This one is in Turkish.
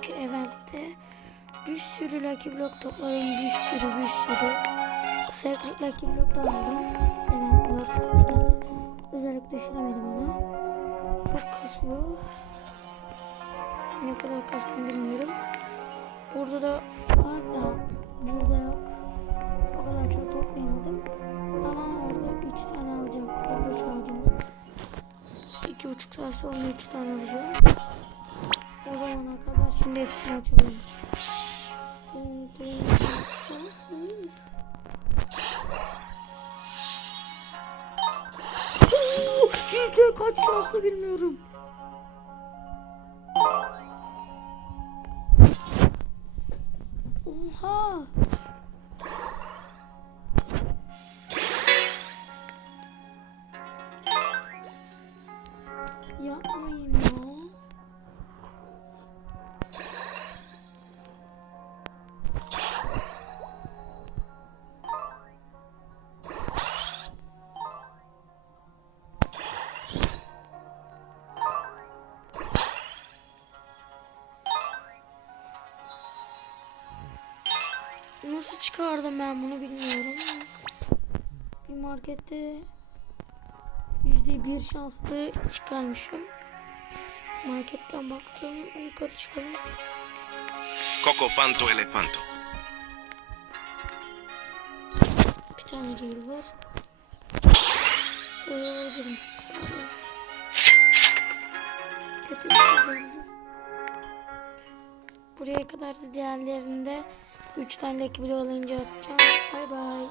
Bugünkü eventte bir sürü Lucky Block topladım. Bir sürü bir sürü. Secret Lucky Block da aldım. Eventin ortasına geldi. Özellik düşüremedim onu. Çok kasıyor. Ne kadar kastım bilmiyorum. Burada da var da burada yok. O kadar çok toplayamadım. Ama orada 3 tane alacağım. Yılbaşı ağacında. 2,5 saat sonra 3 tane alacağım. O zamana kadar şimdi hepsini açalım. Yüzde kaç şanslı bilmiyorum. Oha. Yapmayın Nasıl çıkardım ben bunu bilmiyorum. Bir markette yüzde bir şanslı çıkarmışım. Marketten baktım yukarı çıkalım. Coco Fanto Elefanto. Bir tane değil var. Alabilirim. Kötü bir şey. Buraya kadar da diğerlerinde 3 tane Lucky Block alınca atacağım. Bay bay.